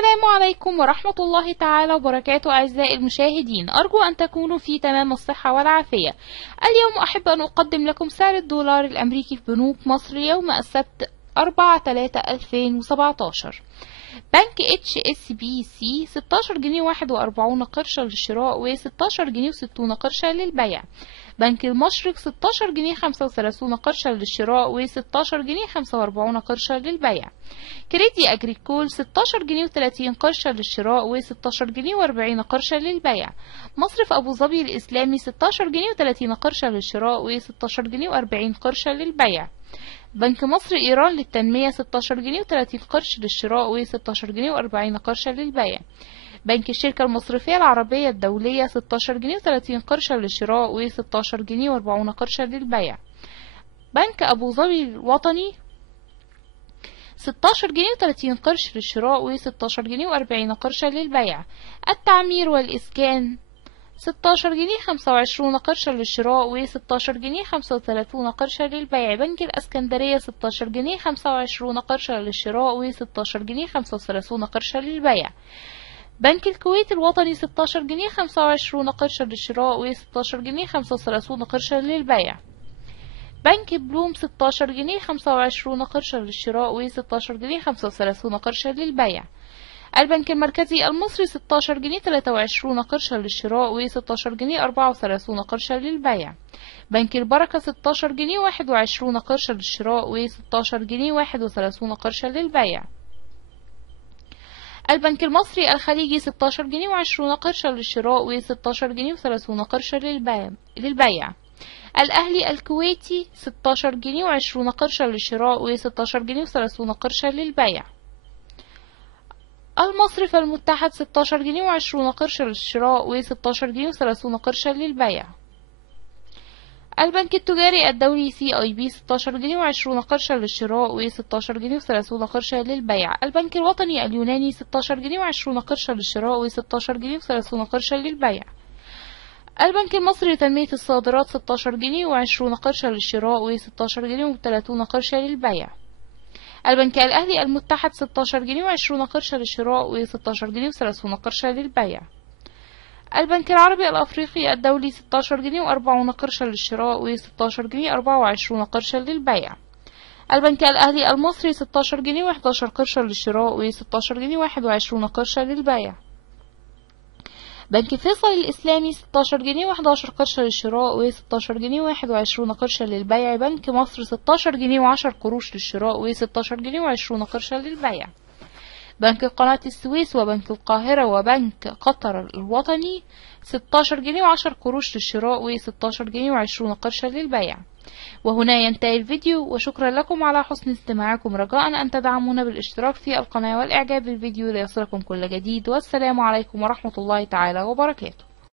السلام عليكم ورحمة الله تعالى وبركاته. أعزائي المشاهدين، أرجو أن تكونوا في تمام الصحة والعافية. اليوم أحب أن أقدم لكم سعر الدولار الأمريكي في بنوك مصر يوم السبت 4/3/2017. بنك HSBC 16 جنيه 41 قرشا للشراء و16 جنيه و60 قرشا للبيع. بنك المشرق 16 جنيه 35 قرشا للشراء و16 جنيه 45 قرشا للبيع. كريدي أجريكول 16 جنيه و30 قرشا للشراء و16 جنيه و40 قرشا للبيع. مصرف أبو ظبي الإسلامي 16 جنيه و30 قرشا للشراء و16 جنيه و40 قرشا للبيع. بنك مصر إيران للتنمية 16 جنيه و30 قرش للشراء و16 جنيه و40 قرشا للبيع. بنك الشركة المصرفية العربية الدولية 16 جنيه و30 قرشا للشراء و16 جنيه و40 قرشا للبيع. بنك أبو ظبي الوطني 16 جنيه و30 قرش للشراء و16 جنيه و40 قرشا للبيع. التعمير والإسكان 16 جنيه 25 قرشا للشراء و16 جنيه 35 قرشا للبيع. بنك الإسكندرية 16 جنيه 25 قرشا للشراء و16 جنيه 35 قرشا للبيع. بنك الكويت الوطني 16 جنيه 25 قرشا للشراء و16 جنيه 35 قرشا للبيع. بنك بلوم 16 جنيه 25 قرشا للشراء و16 جنيه 35 قرشا للبيع. البنك المركزي المصري 16 جنيه 23 قرشا للشراء و16 جنيه 34 قرشا للبيع. بنك البركة 16 جنيه 21 قرشا للشراء و16 جنيه 31 قرشا للبيع. البنك المصري الخليجي 16 جنيه و20 قرشا للشراء و16 جنيه و30 قرشا للبيع. الأهلي الكويتي 16 جنيه و20 قرشا للشراء و16 جنيه و30 قرشا للبيع. المصرف المتحد 16 جنيه و20 قرشا للشراء و16 جنيه و30 قرشا للبيع. البنك التجاري الدولي CIB 16 جنيه و20 قرشا للشراء و16 جنيه و30 قرشا للبيع. البنك الوطني اليوناني 16 جنيه و20 قرشا للشراء و16 جنيه و30 قرشا للبيع. البنك المصري لتنمية الصادرات 16 جنيه و20 قرشا للشراء و16 جنيه و30 قرشا للبيع. البنك الأهلي المتحد 16 جنيه و20 قرشا للشراء و16 جنيه و30 قرشا للبيع. البنك العربي الأفريقي الدولي 16 جنيه و40 قرشا للشراء و16 جنيه 24 قرشا للبيع. البنك الأهلي المصري 16 جنيه و11 قرشا للشراء و16 جنيه 21 قرشا للبيع. بنك فيصل الإسلامي 16 جنيه و11 قرشا للشراء و16 جنيه 21 قرشا للبيع. بنك مصر 16 جنيه و10 قروش للشراء و16 جنيه و20 قرشا للبيع. بنك قناة السويس وبنك القاهرة وبنك قطر الوطني 16 جنيه و10 قروش للشراء و16 جنيه و20 قرشا للبيع. وهنا ينتهي الفيديو، وشكرا لكم على حسن استماعكم، رجاء أن تدعمونا بالاشتراك في القناة والإعجاب بالفيديو ليصلكم كل جديد. والسلام عليكم ورحمة الله تعالى وبركاته.